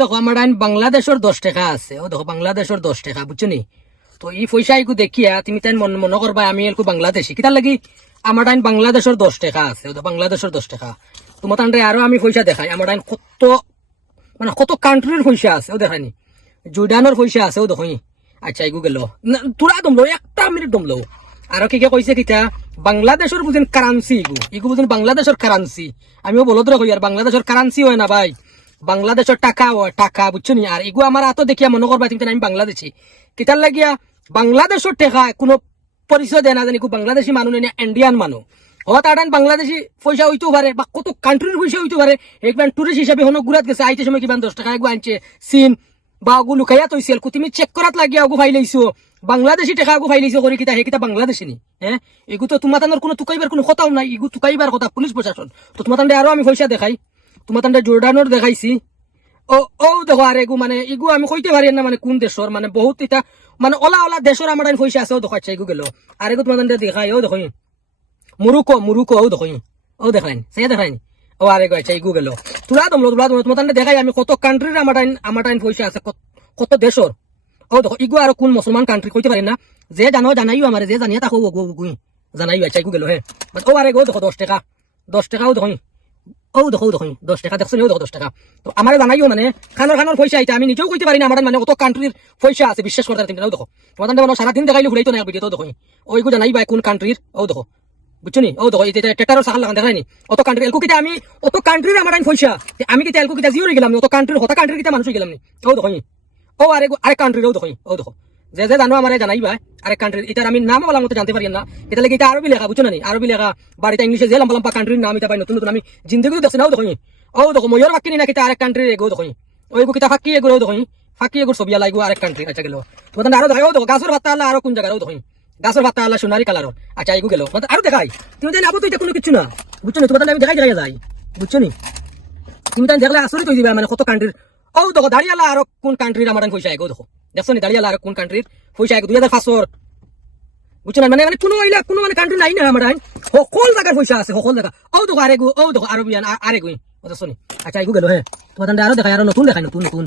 দেখো আমার আইন বাংলাদেশের 10 টাকা আছে। ও দেখো বাংলাদেশের 10 টাকা, বুঝছো নি? তো এই পয়সা একটু দেখিয়া তুমি তাই মনে করবা আমি একটু বাংলাদেশি, কিতার লাগি আমার আইন বাংলাদেশের 10 টাকা আছে। ও দেখো বাংলাদেশের 10 টাকা। তোমার তান্ডে আরো আমি পয়সা দেখাই, আমার আইন কত মানে কত কান্ট্রির পয়সা আছে। ও দেখানি জর্ডানের পয়সা আছে। ও দেখো। আচ্ছা এগু গেল তোরা দমলো, একটা মিনিট দমলো। আর কি কইছে কিতা বাংলাদেশের বুঝেন কারেন্সি, ইগু বুঝেন বাংলাদেশের কারেন্সি। আমিও বলো তো কই আর বাংলাদেশের কারেন্সি হয় না ভাই, বাংলাদেশের টাকা হয় টাকা, বুঝছো নি? আর এগু আমার হাতও দেখিয়া মনে করবা তুমি আমি বাংলাদেশি, কিতার লাগিয়া বাংলাদেশের টাকা কোনো পরিচয় দেয় না জানি বাংলাদেশি মানুষ না ইন্ডিয়ান মানুষ। তার বাংলাদেশি পয়সা হইতেও পারে বা কত কান্ট্রির পয়সা হইতে পারে। একবার টুরিস্ট হিসাবে হনো ঘুরাত গেছে, আইতে সময় কিমান 10 টাকা এগু আনছে চীন বা ওগু লুকাইয়া তৈছিল, তুমি চেক করাত লাগিয়া ওগু ফাইল লইছো বাংলাদেশি টাকা ওগু ফাইল লইছো করে কিতা হে কিতা বাংলাদেশি নি? হ্যাঁ এগু তো তোমার তানোর কোনো তুকাইবার কোনো কথাও নাই, এগু তুকাইবার কথা পুলিশ প্রশাসন। তো তোমার তান্ডে আরো আমি পয়সা দেখাই, তোমার তান্ডে জর্ডানোর দেখাইছি। ও ও দেখো আর এগু মানে এগু আমি কইতে পারি না মানে কোন দেশের, মানে বহুত এটা মানে ওলা ওলা দেশের আমার পয়সা আছে। ও দেখো আচ্ছা এগু গেল আর এগু তোমার তান্ডে দেখাই। ও দেখো মুরুকো মুরুকো, ও দেখো ও দেখাইন সে দেখাইন। ও আরে গো আচ্ছা এগু গেল তুলা দমলো তোমার তান্ডে দেখাই আমি কত কান্ট্রির আমার পয়সা আছে, কত দেশের। ও দেখো ইগু আর কোন মুসলমান কান্ট্রি কইতে পারি না, যে জানো জানাইও আমার, যে জানিয়া তাকো জানাইও। আচ্ছা এগু গেল হ্যাঁ। ও আরে গো দেখো 10 টাকা 10 টাকা। ও দেখো ও দেখো 10 টাকা দেখছো নি? ও দেখো 10 টাকা। তো আমার জানাইও মানে খানোর পয়সা এটা আমি নিজেও কইতে পারি না আমার মানে কত কান্ট্রির পয়সা আছে, বিশ্বাস করতে তুমি। ও দেখো তোমার মানে সারাদিন দেখাইলে ঘুরাইতো না ভিডিও। তো দেখো ওইগু জানাই ভাই কোন কান্ট্রির। ও দেখো বুঝছো নি? ও দেখো টেটারও সাকাল লাগান দেখায়নি অত কান্ট্রি এলকু কিতা আমি অত কান্ট্রির আমার পয়সা আমি কিতা এলকু কিতা জিও গেলাম অত কান্ট্রির হতা কান্ট্রির কিতা মানুষ গেলাম নি। ও দেখো ও আরেক কান্ট্রির। ও দেখো ও দেখো যে জানো আমার জানাই ভাই আরেক কান্ট্রির। এটার আমি নাম বলার মতো জানতে পারি না, এটা লাগে এটা আরবি লেখা, বুঝছো না? আরবি লেখা বাড়িতে ইংলিশে যে লম্বা লম্বা কান্ট্রির নাম এটা পাই নতুন নতুন আমি জিন্দগি দেখছি না। ও দেখো ও দেখো ময়ূর বাকি না কিতা আরেক কান্ট্রির এগো দেখো ওইগু কিতা ফাঁকি এগো। ও দেখো ফাঁকি এগোর ছবি লাগবো আরেক কান্ট্রি। আচ্ছা গেল তোমার আরো দেখো। ও দেখো গাছের ভাতা আল্লাহ আরো কোন জায়গায়। ও দেখো গাছের ভাতা আল্লাহ সোনারি কালার। আচ্ছা এগু গেল আরো দেখাই তুমি জানি আবু তো এটা কোনো কিছু না, বুঝছো না? তোমার আমি দেখাই যাই, বুঝছো নি? তুমি তাই দেখলে আসলে তো দিবা মানে কত কান্ট্রির। ও দেখো দাঁড়িয়ালা আরো কোন কান্ট্রির আমার পয়সা এগো দেখো, দেখছো নি? দাঁড়িয়ালা আরো কোন কান্ট্রির পয়সা এগো 2005। বুঝছো না? মানে মানে কোনো ইলা কোনো মানে কান্ট্রি নাই না আমার সকল জায়গার পয়সা আছে, সকল জায়গা। ও দেখো আরেগু ও দেখো আরবিয়ান আরেগু। ও দেখছো নি? আচ্ছা এগু গেল হ্যাঁ। তোমার আরো দেখাই আরো নতুন দেখাই নতুন নতুন।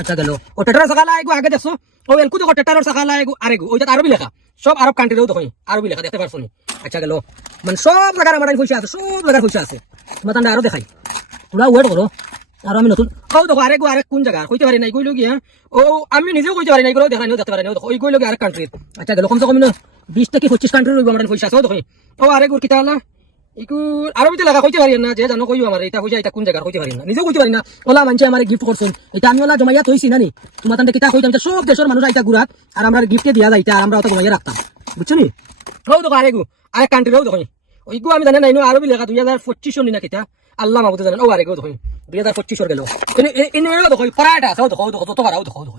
আচ্ছা গেল ও টেটার সাকালা এগু আগে দেখছো। ও এলকু দেখো টেটার সাকালা এগু আরেগু ওইটা আরবি লেখা, সব আরব কান্ট্রিরও দেখো আরবি লেখা দেখতে পারছো নি? আচ্ছা গেল মানে সব জায়গার আমার পয়সা আছে, সব জায়গার পয়সা আছে। তোমার আরো দেখাই তোমরা ওয়েট করো আর আমি নতুন। ও দেখো আরেক কোন জায়গা কইতে পারি নাই কইলো গিয়া। ও আমি নিজেও কইতে পারি নাই এগুলো দেখাই দেখতে পারি না। দেখো ওই কইলো গিয়া আরেক কান্ট্রির। আচ্ছা গেল কমসে কম 20 থেকে 25 কান্ট্রির রইব আমার পয়সা আছে। ও দেখো ও আরেক কিতা হলা ইকু আরবিতে লেখা কইতে পারি না, যে জানো কইও আমার এটা পয়সা এটা কোন জায়গার কইতে পারি না, নিজেও কইতে পারি না। ওলা মানছে আমার গিফট করছেন, এটা আমি ওলা জমাইয়া থইছি না নি। তোমার তান্তে কিতা কইতাম সব দেশের মানুষ আইতা গুরাত আর আমরা গিফটে দিয়া যাইতা আর আমরা অত জমাইয়া রাখতাম, বুঝছো নি? ও দেখো আরেক কান্ট্রির। ও দেখো ওইগু আমি জানি নাই আরবি লেখা 2025 নি না কিতা আল্লাহ মাহবুদ জানেন। ও আরেগো দেখো 2025 গেল এনে দেখো পড়াটা আছে। ও দেখো দেখো যত পারা। ও দেখো দেখো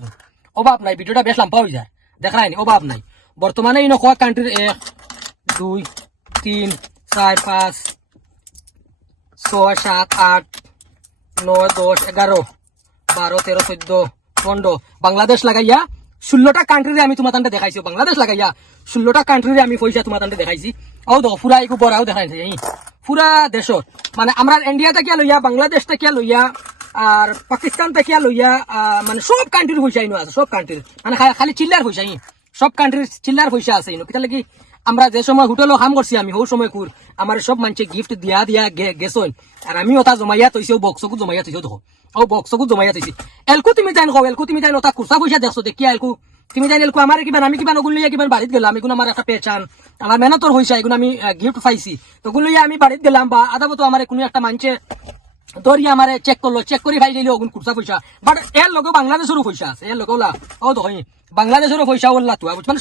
অভাব নাই, ভিডিওটা বেশ লম্বা হয়ে যায় দেখায়নি, অভাব নাই। বর্তমানে ইনো কয় কান্ট্রির 1 2 3 4 5 6 7 8 9 10 11 12 13 14 15 বাংলাদেশ লাগাইয়া 16টা কান্ট্রিরে আমি তোমার তান্ডে দেখাইছি। বাংলাদেশ লাগাইয়া 16টা কান্ট্রিরে আমি পয়সা তোমার তান্ডে দেখাইছি। ও দেখো পুরা একটু বড়াও দেখাইছে পুরা দেশর মানে আমরা ইন্ডিয়া থেকে লইয়া বাংলাদেশ থেকে লইয়া আর পাকিস্তান থেকে লইয়া মানে সব কান্ট্রির পয়সা ইনো আছে, সব কান্ট্রির মানে খালি চিল্লার পয়সা সব কান্ট্রির চিল্লার পয়সা আছে ইনো। কিতা লাগি আমরা যে সময় হোটেলও কাম করছি আমি ওই সময় আমার সব মানুষে গিফট দিয়া দিয়া গেছই আর আমি ওটা জমাইয়া তৈছি, বক্সকু জমাইয়া তৈছি। দেখো ও বক্সকু জমাইয়া তৈছি। এলকু তুমি জান কও এলকু তুমি জান ওটা কুর্সা পয়সা দেখছো দেখিয়া এলকু তুমি জান এলকু আমার কিবা আমি কিবা নগুন লইয়া কিবা বাড়িত গেলাম, এগুলো আমার একটা পেচান আমার মেহনতর হইছে, এগুলো আমি গিফট পাইছি। তো গুলো লইয়া আমি বাড়িত গেলাম বা আদাবতো আমার কোনো একটা মানুষে ধরিয়া আমার চেক করলো, চেক করে ভাই দিল ওগুন কুর্সা পয়সা। বাট এর লগে বাংলাদেশেরও পয়সা আছে, এর লগে ওলা ও দেখো বাংলাদেশেরও পয়সা ওল্লা তো মানে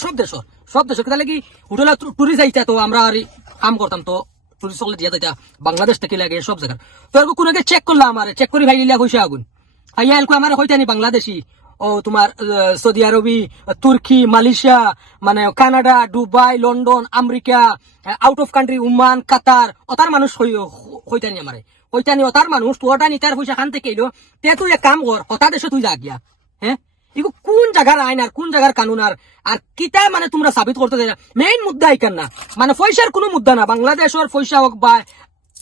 সব দেশের কেতা লাগি হোটেল টুরিস্ট আইতা তো আমরা আর কাম করতাম তো টুরিস্ট সকলে দিয়া যাইতা বাংলাদেশ থেকে লাগে সব জায়গার। তো এরকম কোনো চেক করলাম আমার চেক করে ভাই দিলা পয়সা আগুন ভাইয়া এলকু আমার হইতানি বাংলাদেশি ও তোমার সৌদি আরবি তুর্কি মালয়েশিয়া মানে Canada Dubai London America out of country Oman Qatar ওতার মানুষ হইতানি আমার হইতানি ওতার মানুষ তোটা নিতার পয়সা খান থেকে এলো তে তুই এক কাম কর হতা দেশে তুই যা গিয়া। হ্যাঁ এগুলো কোন জায়গার আইন আর কোন জায়গার কানুন আর কিতা মানে তোমরা সাবিত করতে চাই না। মেইন মুদ্দা এখান না মানে পয়সার কোনো মুদ্দা না, বাংলাদেশের পয়সা হোক বা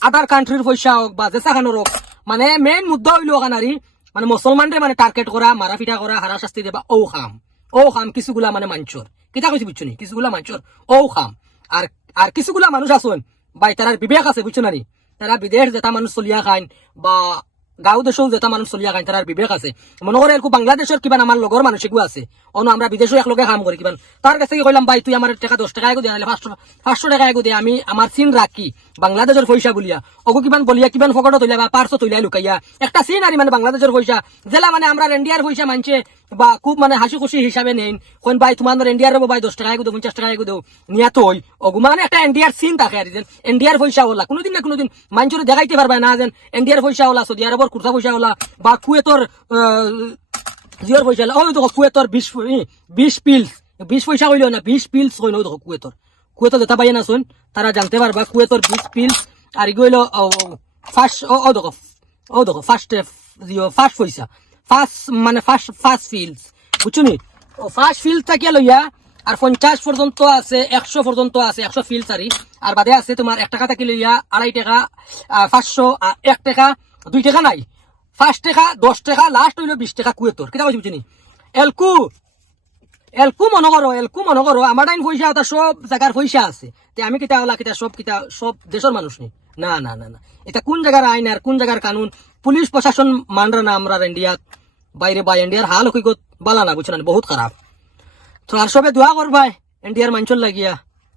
আদার কান্ট্রির পয়সা হোক বা জেসা খানোর হোক মানে মেইন মুদ্দা হইলো ওখানারি মানে মুসলমানরে মানে টার্গেট করা মারা পিটা করা হারা শাস্তি দেবা ও খাম কিছুগুলা মানে মাঞ্চর কিতা কইছি বুঝছো নি কিছুগুলা মাঞ্চর ও খাম আর আর কিছুগুলা মানুষ আছেন ভাই তারার বিবেক আছে বুঝছো না নি তারা বিদেশ যেটা মানুষ চলিয়া খান বা গাঁও দেশেও যেটা মানুষ চলিয়া খান তারার বিবেক আছে মনে করে এরকম বাংলাদেশের কিবা আমার লগর মানুষ এগুলো আছে অন্য আমরা বিদেশেও একলগে কাম করি কিবা তার কাছে কি কইলাম ভাই তুই আমার টাকা 10 টাকা এগো দিয়ে নাহলে 500 টাকা এগো দিয়ে আমি আমার সিন রাখি বাংলাদেশের পয়সা বলিয়া ওগো কিবান বলিয়া কিবান ফকটো তুইলা বা পার্সো তুইলা লুকাইয়া একটা সিন আরি মানে বাংলাদেশের পয়সা জেলা মানে আমরা ইন্ডিয়ার পয়সা মানছে বা খুব মানে হাসি খুশি হিসাবে নেন কোন ভাই তোমার ইন্ডিয়ার ভাই 10 টাকা এগো 50 টাকা এগো দেও নিয়া তো ওই ওগো মানে একটা ইন্ডিয়ার সিন থাকে আর ইন্ডিয়ার পয়সা ওলা কোনোদিন না কোনোদিন মানুষের দেখাইতে পারবে না যেন ইন্ডিয়ার পয়সা ওলা সৌদি আরবের কুর্তা পয়সা ওলা বা কুয়েতর জিওর পয়সা ওই তো কুয়েতর 20 পিলস 20 পয়সা হইল না 20 পিলস হইল দেখো কুয়েতর যেটা পাই না শুন তারা জানতে পারবা কুয়েতর 20 পিলস আর এগুলো ফার্স্ট ও দেখো ফার্স্ট পয়সা ফার্স্ট মানে ফার্স্ট ফিলস বুঝছো নি ফার্স্ট ফিলস থাকিয়া লইয়া আর 50 পর্যন্ত আছে 100 পর্যন্ত আছে 100 ফিলস আর বাদে আছে তোমার 1 টাকা থাকি লইয়া 2.5 টাকা 500 1 টাকা 2 টাকা নাই 5 টাকা 10 টাকা লাস্ট হইলো 20 টাকা কুয়েতর কিতা কইছি বুঝিনি এলকু মনে করো আমার টাইম পয়সা ওটা সব জায়গার পয়সা আছে তে আমি কিতা হলা কিতা সব দেশের মানুষ নেই না না না না এটা কোন জায়গার আইন আর কোন জায়গার কানুন পুলিশ প্রশাসন মানরা না আমরা ইন্ডিয়াত বাইরে বা ইন্ডিয়ার হাল হইগত বালা না বুঝছেন বহুত খারাপ তো আর সবে দোয়া করবাই ইন্ডিয়ার মানুষের লাগিয়া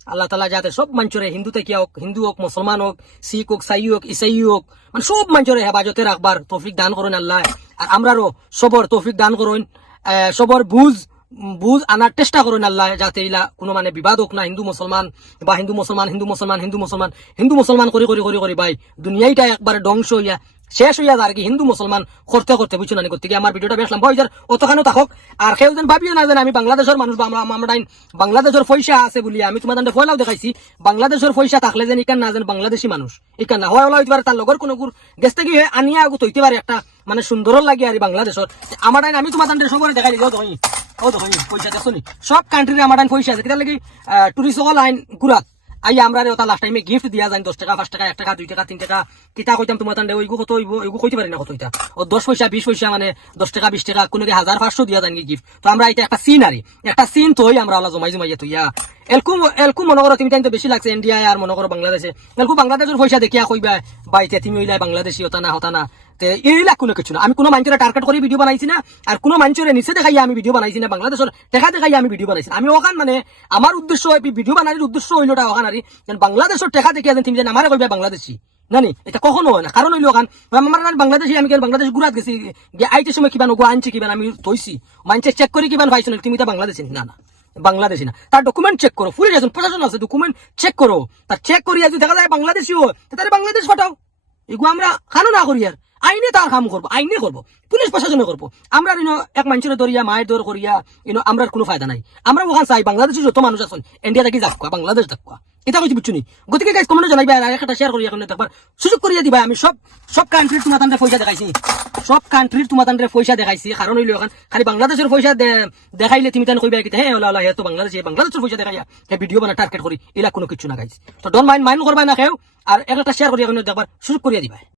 আল্লাহ তালা যাতে সব মানুষরে হিন্দু থেকে হোক হিন্দু হোক মুসলমান হোক শিখ হোক সাই হোক ইসাই হোক মানে সব মানুষরে হেফাজতে রাখবার তৌফিক দান করুন আল্লাহ আর আমরারও সবর তৌফিক দান করুন সবর বুঝ আনার চেষ্টা করুন আল্লাহ যাতে ইলা কোনো মানে বিবাদ হোক না হিন্দু মুসলমান বা হিন্দু মুসলমান করি ভাই দুনিয়াইটা একবারে ধ্বংস হইয়া শেষ হইয়া আর কি হিন্দু মুসলমান করতে করতে বুঝছো না করতে গিয়ে আমার ভিডিওটা বেসলাম ভাই অতখানো থাকক আর কেউ যেন ভাবিও না যেন আমি বাংলাদেশের মানুষ বা আমরা বাংলাদেশের পয়সা আছে বলি আমি তোমাদের ফয়লাও দেখাইছি বাংলাদেশের পয়সা থাকলে যেন ইকান না যেন বাংলাদেশি মানুষ ইকান না হয় হইতে পারে তার লগর কোনো গেছ থেকে আনিয়া আগত হইতে পারে একটা মানে সুন্দর লাগে আর বাংলাদেশের আমার টাইম আমি তোমাদের সবরে দেখাই দিই পয়সা দেখো নি সব কান্ট্রির আমার টাইম পয়সা আছে কেন লাগি টুরিস্ট লাইন ঘুরাত আই আমরা ওটা লাস্ট টাইমে গিফট দিয়া যায় 10 টাকা 5 টাকা 1 টাকা 2 টাকা 3 টাকা কিতা কইতাম তোমার তান্ডে ওইগু কত হইব ওইগু কইতে পারি না কত হইতা ও 10 পয়সা 20 পয়সা মানে 10 টাকা 20 টাকা কোনকে 1500 দিয়া যায় গিফট তো আমরা এটা একটা সিন তো আমরা আলা জমাই তো ইয়া এলকু মনে করো তুমি তো বেশি লাগছে ইন্ডিয়া আর মনে করো বাংলাদেশে এলকু বাংলাদেশের পয়সা দেখিয়া কইবা বাইতে তুমি ওইলাই বাংলাদেশি হতা না এইলা কোনো কিছু না আমি কোনো মানুষের টার্গেট করে ভিডিও বানাইছি না আর কোনো মানুষের নিচে দেখাইয়া আমি ভিডিও বানাইছি না বাংলাদেশের দেখাইয়া আমি ভিডিও বানাইছি আমি ওখান মানে আমার উদ্দেশ্য ভিডিও বানানোর উদ্দেশ্য হইলোটা ওখান আর বাংলাদেশের টেকা দেখিয়া তুমি যেন আমারে কইবা বাংলাদেশি নানি এটা কখনো হয় না কারণ হইলো ওখান আমার বাংলাদেশি আমি বাংলাদেশ ঘুরাত গেছি আইতে সময় কিবা নগো আনছি কিবা আমি তৈছি মানুষের চেক করে কিবা পাইছো না তুমি তো বাংলাদেশি না বাংলাদেশি না তার ডকুমেন্ট চেক করো পুলিশ আছেন প্রশাসন আছে ডকুমেন্ট চেক করো তার চেক করিয়া যদি দেখা যায় বাংলাদেশি হয় তাহলে বাংলাদেশ পাঠাও এগুলো আমরা খানো না করি আর আইনে তার কাম করবো আইনে করবো পুলিশ প্রশাসনে করবো আমরা এক মানুষের ধরিয়া মায়ের দর করিয়া আমরা কোনো ফায়দা নাই আমরা ওখান চাই বাংলাদেশের যত মানুষ আছেন ইন্ডিয়া থেকে যাক বাংলাদেশ যাক এটা কইছি বুঝছো নি গতিকে গাইজ কমেন্টে জানাইবা আর একটা শেয়ার করিয়া একবার সুযোগ করিয়া দিবা আমি সব কান্ট্রির তোমার পয়সা দেখাইছি সব কান্ট্রির তোমার পয়সা দেখাইছি কারণ হইলো এখন খালি বাংলাদেশের পয়সা দেখাইলে তুমি তান কইবা কি হ্যাঁ ওলা তো বাংলাদেশের পয়সা দেখাইয়া ভিডিও বানা টার্গেট করি এলা কোনো কিছু না গাইছি তো ডোন্ট মাইন্ড করবা না কেউ আর একটা শেয়ার করিয়া একবার সুযোগ করিয়া দিবা।